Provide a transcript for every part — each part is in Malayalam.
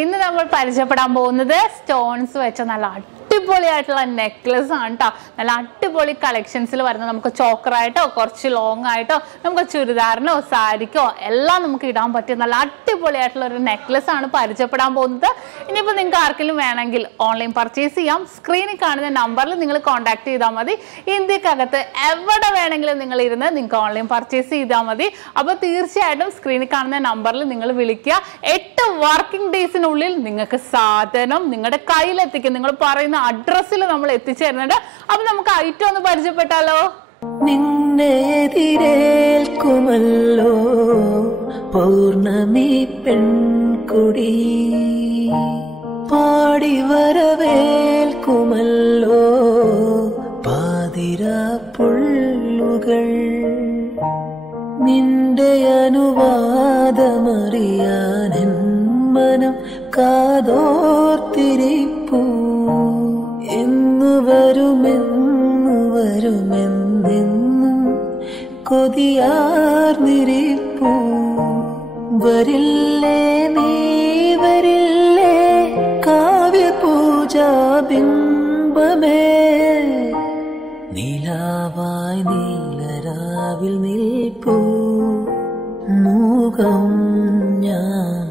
ഇന്ന് നമ്മൾ പരിചയപ്പെടാൻ പോകുന്നത് സ്റ്റോൺസ് വെച്ച നല്ല അടിപൊളിയായിട്ടുള്ള നെക്ലസ് ആണ് ട്ടോ. നല്ല അടിപൊളി കളക്ഷൻസിൽ വരുന്ന നമുക്ക് ചോക്കറായിട്ടോ കുറച്ച് ലോങ് ആയിട്ടോ നമുക്ക് ചുരിദാറിനോ സാരിക്കോ എല്ലാം നമുക്ക് ഇടാൻ പറ്റിയ നല്ല അടിപൊളിയായിട്ടുള്ള ഒരു നെക്ലസ് ആണ് പരിചയപ്പെടാൻ പോകുന്നത്. ഇനിയിപ്പോൾ നിങ്ങൾക്ക് ആർക്കെങ്കിലും വേണമെങ്കിൽ ഓൺലൈൻ പർച്ചേസ് ചെയ്യാം. സ്ക്രീനിൽ കാണുന്ന നമ്പറിൽ നിങ്ങൾ കോൺടാക്ട് ചെയ്താൽ മതി. ഇന്ത്യക്കകത്ത് എവിടെ വേണമെങ്കിലും നിങ്ങൾ ഇരുന്ന് നിങ്ങൾക്ക് ഓൺലൈൻ പർച്ചേസ് ചെയ്താൽ മതി. അപ്പോൾ തീർച്ചയായിട്ടും സ്ക്രീനിൽ കാണുന്ന നമ്പറിൽ നിങ്ങൾ വിളിക്കുക. 8 വർക്കിംഗ് ഡേയ്സിനുള്ളിൽ നിങ്ങൾക്ക് സാധനം നിങ്ങളുടെ കയ്യിലെത്തിക്കും. നിങ്ങൾ പറയുന്ന അഡ്രസ്സിൽ നമ്മൾ എത്തിച്ചു തരുന്നുണ്ട്. അപ്പൊ നമുക്ക് ഐറ്റം ഒന്ന് പരിചയപ്പെട്ടാലോ? നിന്നെ എതിരേൽക്കുമല്ലോ പൗർണമി പെൺകുടി, പാടി വരവേൽക്കുമല്ലോ പാതിര പുള്ളുകൾ, നിന്റെ അനുവാദമറിയാൻ എൻ മനം കാതോർത്തിരിപ്പൂ, എന്നു വരുമെന്നെന്നും കൊതിയാർന്നിരിപ്പൂ, വരില്ലേ നീ വരില്ലേ കാവ്യപൂജാ ബിംബമേ, നീലാവായി നീലരാവിൽ നിൽപ്പൂ മൂകം ഞാൻ,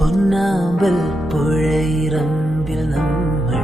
പൊന്നാമ്പൽ പുഴയിറമ്പിൽ നമ്മൾ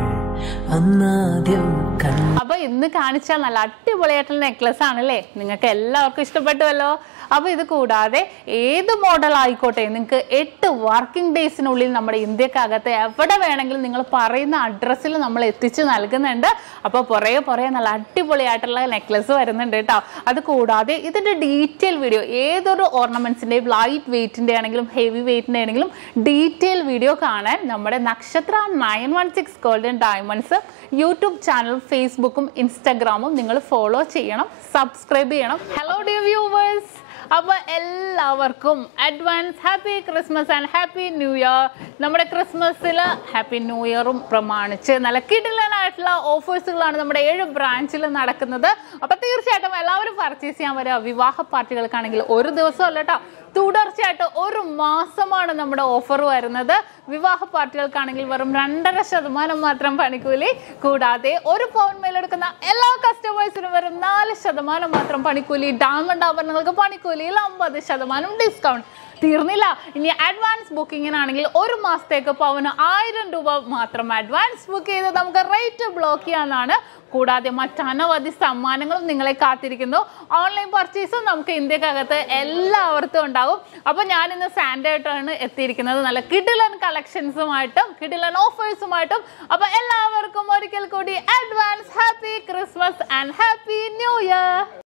അന്നാദ്യം കണ്ടു. അപ്പൊ ഇന്ന് കാണിച്ച നല്ല അടിപൊളിയായിട്ടുള്ള നെക്ലസ് ആണല്ലേ, നിങ്ങൾക്ക് എല്ലാവർക്കും ഇഷ്ടപ്പെട്ടുവല്ലോ. അപ്പൊ ഇത് കൂടാതെ ഏത് മോഡൽ ആയിക്കോട്ടെ നിങ്ങൾക്ക് 8 വർക്കിംഗ് ഡേയ്സിനുള്ളിൽ നമ്മുടെ ഇന്ത്യക്കകത്ത് എവിടെ വേണമെങ്കിലും നിങ്ങൾ പറയുന്ന അഡ്രസ്സിൽ നമ്മൾ എത്തിച്ച് നൽകുന്നുണ്ട്. അപ്പോൾ പുറകെ നല്ല അടിപൊളിയായിട്ടുള്ള നെക്ലസ് വരുന്നുണ്ട് കേട്ടോ. അത് കൂടാതെ ഇതിന്റെ ഡീറ്റെയിൽ വീഡിയോ ഏതൊരു ഓർണമെന്റ്സിന്റെയും ലൈറ്റ് വെയിറ്റിന്റെ ആണെങ്കിലും ഹെവി വെയിറ്റിന്റെ ആണെങ്കിലും ഡീറ്റെയിൽ വീഡിയോ കാണാൻ നമ്മുടെ നക്ഷത്ര 916 ഗോൾഡൻ ഡയമണ്ട്സ് യൂട്യൂബ് ചാനൽ, ഫേസ്ബുക്കും ഇൻസ്റ്റാഗ്രാമും നിങ്ങൾ ഫോളോ ചെയ്യണം, സബ്സ്ക്രൈബ് ചെയ്യണം. ഹലോ ഡിയർ വ്യൂവേഴ്സ്, അപ്പോൾ എല്ലാവർക്കും advance happy Christmas and happy new year. നമ്മുടെ ക്രിസ്മസിൽ ഹാപ്പി ന്യൂ ഇയറും പ്രമാണിച്ച് നല്ല കിടിലനായിട്ടുള്ള ഓഫേഴ്സുകളാണ് നമ്മുടെ 7 ബ്രാഞ്ചിൽ നടക്കുന്നത്. അപ്പോൾ തീർച്ചയായിട്ടും എല്ലാവരും പർച്ചേസ് ചെയ്യാൻ വരിക. വിവാഹ പാർട്ടികൾക്കാണെങ്കിൽ ഒരു ദിവസം അല്ല കേട്ടോ, തുടർച്ചയായിട്ട് 1 മാസമാണ് നമ്മുടെ ഓഫർ വരുന്നത്. വിവാഹ പാർട്ടികൾക്കാണെങ്കിൽ വെറും 2.5% മാത്രം പണിക്കൂലി, കൂടാതെ 1 പൗൺ മേലെടുക്കുന്ന എല്ലാ കസ്റ്റമേഴ്സിനും വെറും 4% മാത്രം പണിക്കൂലി. ഡയമണ്ട് ആഭരണങ്ങൾക്ക് പണിക്കൂലിയിൽ 50% ഡിസ്കൗണ്ട്. തീർന്നില്ല, ഇനി അഡ്വാൻസ് ബുക്കിങ്ങിനാണെങ്കിൽ 1 മാസത്തേക്ക് പവന് 1000 രൂപ മാത്രം അഡ്വാൻസ് ബുക്ക് ചെയ്ത് നമുക്ക് റേറ്റ് ബ്ലോക്ക് ചെയ്യാനാണ്. കൂടാതെ മറ്റനവധി സമ്മാനങ്ങളും നിങ്ങളെ കാത്തിരിക്കുന്നു. ഓൺലൈൻ പർച്ചേസും നമുക്ക് ഇന്ത്യക്കകത്ത് എല്ലാവർക്കും ഉണ്ടാകും. അപ്പോൾ ഞാനിന്ന് സാൻഡേ ആയിട്ടാണ് എത്തിയിരിക്കുന്നത്, നല്ല കിടിലൻ കളക്ഷൻസുമായിട്ടും കിടിലൻ ഓഫേഴ്സുമായിട്ടും. അപ്പോൾ എല്ലാവർക്കും ഒരിക്കൽ കൂടി advance happy Christmas and happy